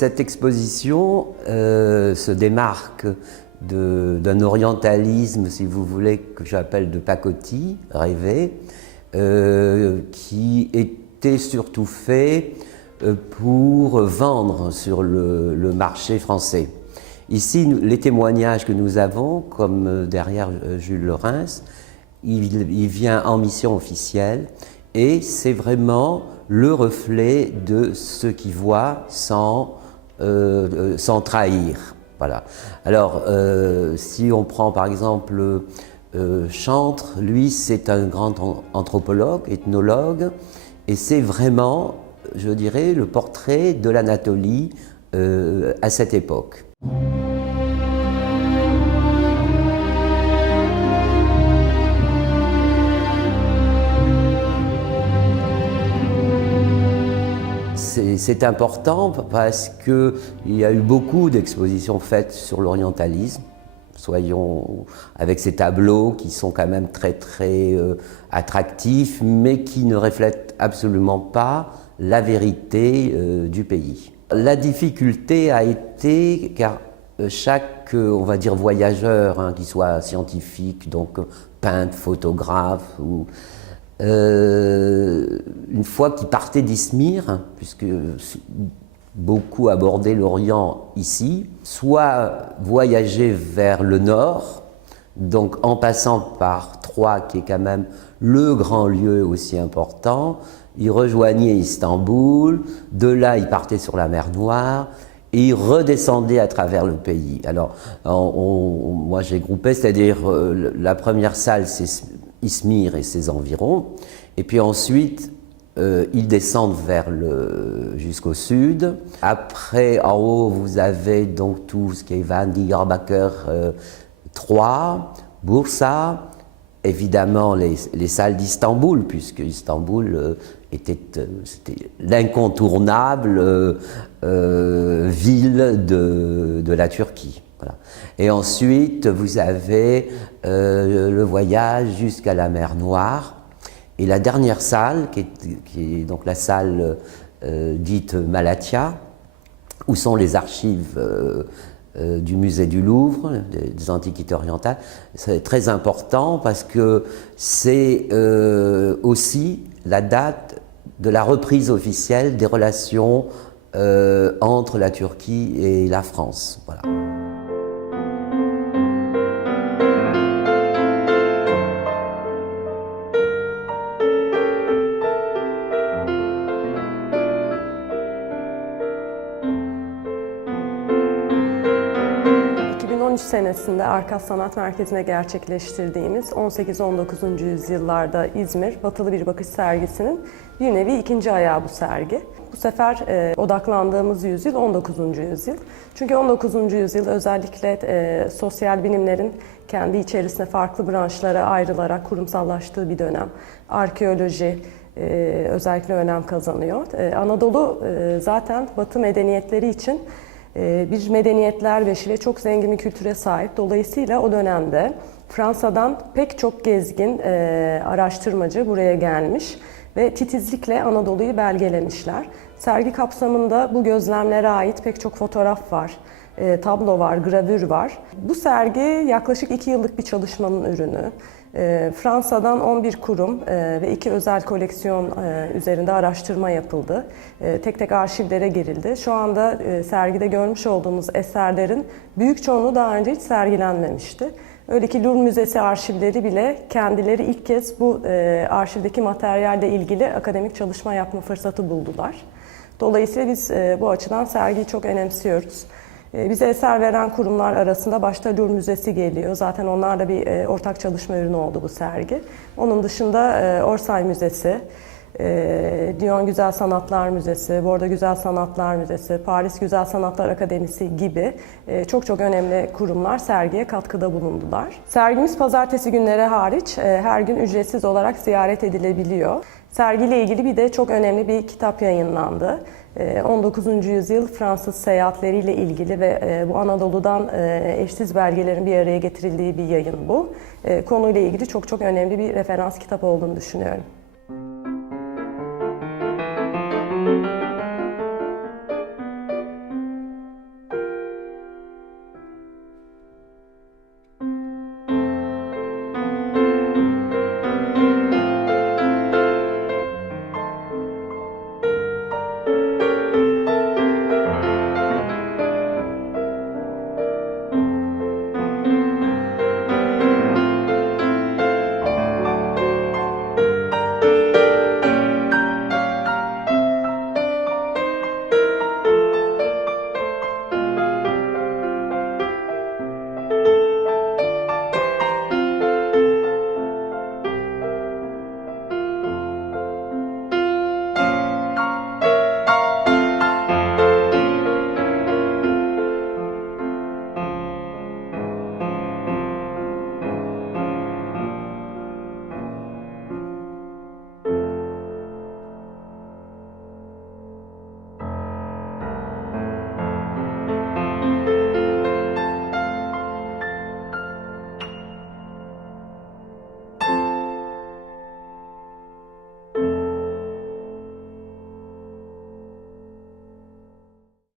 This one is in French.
cette exposition se démarque d'un orientalisme, si vous voulez, que j'appelle de pacotille, rêvé, qui était surtout fait pour vendre sur le marché français. Ici, les témoignages que nous avons, comme derrière Jules Laurens, il vient en mission officielle et c'est vraiment le reflet de ce qu'il voit sans trahir. Voilà. Alors, si on prend par exemple Chantre, lui c'est un grand anthropologue, ethnologue, et c'est vraiment, je dirais, le portrait de l'Anatolie à cette époque. C'est important parce qu'il y a eu beaucoup d'expositions faites sur l'orientalisme, soyons avec ces tableaux qui sont quand même très attractifs, mais qui ne reflètent absolument pas la vérité du pays. La difficulté a été, car chaque, on va dire, voyageur, qu'il soit scientifique, donc peintre, photographe, ou une fois qu'il partait d'Izmir, puisque beaucoup abordaient l'Orient ici, soit voyager vers le nord, donc en passant par Troyes, qui est quand même le grand lieu aussi important, il rejoignait Istanbul, de là il partait sur la mer Noire, et il redescendait à travers le pays. Alors, moi j'ai groupé, c'est-à-dire la première salle c'est Izmir et ses environs, et puis ensuite ils descendent jusqu'au sud. Après, en haut, vous avez donc tout ce qui est Van Diyarbakır, Troyes, Bursa, évidemment les salles d'Istanbul, puisque Istanbul c'était l'incontournable ville de la Turquie. Voilà. Et ensuite, vous avez le voyage jusqu'à la mer Noire. Et la dernière salle, qui est donc la salle dite Malatya, où sont les archives du musée du Louvre, des Antiquités orientales, c'est très important parce que c'est aussi la date de la reprise officielle des relations entre la Turquie et la France. Voilà. Senesinde Arkas Sanat Merkezi'nde gerçekleştirdiğimiz 18-19. yüzyıllarda İzmir Batılı Bir Bakış sergisinin bir nevi ikinci ayağı bu sergi. Bu sefer odaklandığımız yüzyıl 19. yüzyıl. Çünkü 19. yüzyıl özellikle sosyal bilimlerin kendi içerisinde farklı branşlara ayrılarak kurumsallaştığı bir dönem. Arkeoloji özellikle önem kazanıyor. Anadolu zaten Batı medeniyetleri için bir medeniyetler beşi ve çok zengin bir kültüre sahip. Dolayısıyla o dönemde Fransa'dan pek çok gezgin araştırmacı buraya gelmiş ve titizlikle Anadolu'yu belgelemişler. Sergi kapsamında bu gözlemlere ait pek çok fotoğraf var, tablo var, gravür var. Bu sergi yaklaşık 2 yıllık bir çalışmanın ürünü. Fransa'dan 11 kurum ve 2 özel koleksiyon üzerinde araştırma yapıldı. Tek tek arşivlere girildi. Şu anda sergide görmüş olduğumuz eserlerin büyük çoğunluğu daha önce hiç sergilenmemişti. Öyle ki Louvre Müzesi arşivleri bile kendileri ilk kez bu arşivdeki materyalle ilgili akademik çalışma yapma fırsatı buldular. Dolayısıyla biz bu açıdan sergiyi çok önemsiyoruz. Bize eser veren kurumlar arasında başta Louvre Müzesi geliyor. Zaten onlarla bir ortak çalışma ürünü oldu bu sergi. Onun dışında Orsay Müzesi, Lyon Güzel Sanatlar Müzesi, Bordeaux Güzel Sanatlar Müzesi, Paris Güzel Sanatlar Akademisi gibi çok önemli kurumlar sergiye katkıda bulundular. Sergimiz pazartesi günleri hariç her gün ücretsiz olarak ziyaret edilebiliyor. Sergiyle ilgili bir de çok önemli bir kitap yayınlandı. 19. yüzyıl Fransız seyahatleriyle ilgili ve bu Anadolu'dan eşsiz belgelerin bir araya getirildiği bir yayın bu. Konuyla ilgili çok önemli bir referans kitap olduğunu düşünüyorum.